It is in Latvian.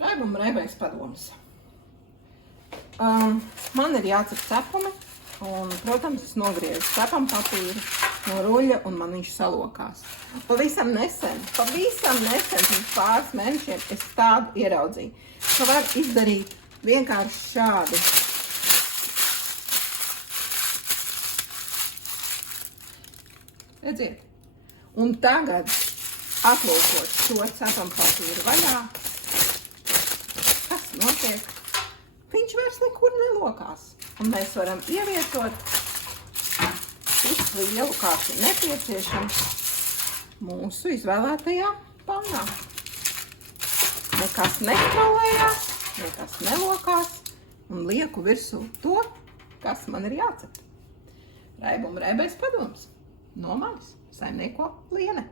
Raibuma reibais padoms. Man ir jācep cepumi, un, protams, es nogriezu cepam papīru no ruļa, un man viņš salokās. Pavisam nesen, pirms pāris mēnešiem, es tādu ieraudzīju, ka var izdarīt vienkārši šādi. Redziet? Un tagad, atlūkot šo cepam papīru vaļā, kas notiek? Viņš vairs nekur nelokās. Un mēs varam ievietot tik lielu, kāds ir nepieciešams mūsu izvēlētajā pannā. Nekas nekrolējās, nekas nelokās un lieku virsū to, kas man ir jācep. Raibuma reibais padoms no manis, saimnieko Liene.